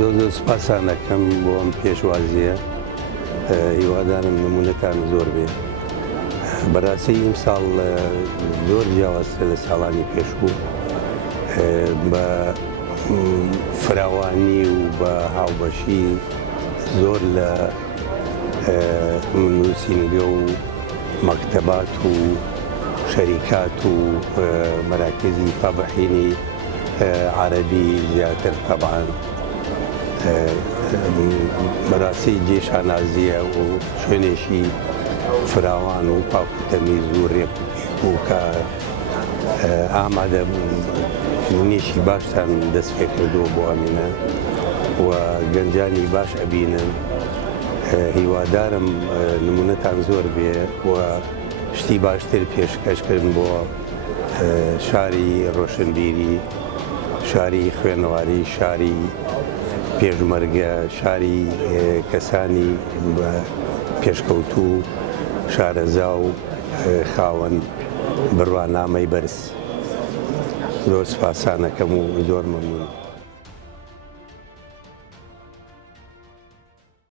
زۆر سوپاسان دەکەم بۆ ئەم پێشوازیە، هیوادارم نمونەتان زۆر بێ. بەڕاستی ئیمساڵ زۆر جیاوازترە لە ساڵانی پێشوو، بە فراوانی و بە هاوبەشی زۆر لە نووسینگە و مەکتەبات و شەریکات و مەراکزی تەبعینی عەرەبی زیاتر طبعاً بەڕاستی جێشانازیە و شوێنێکی فراوان و پاکوتەمیز و ڕێک و کە ئامادە نێشی باشتان دەست پێ کردووە بۆ ئەمینە و گەنجانی باش ئەبینن. هیوادارم نمونەتان زۆر بێ و شتی باشتر پێشکەشکردن بۆ شاری ڕۆشنبیری، شاری خوێنەواری، شاری پێشمەرگە، شاری کەسانی بە پێشکەوتوو، شارەزا و خاوەن بڕوانامەی بەرز. زۆر سوپاسان دەکەم و زۆر مەمنون.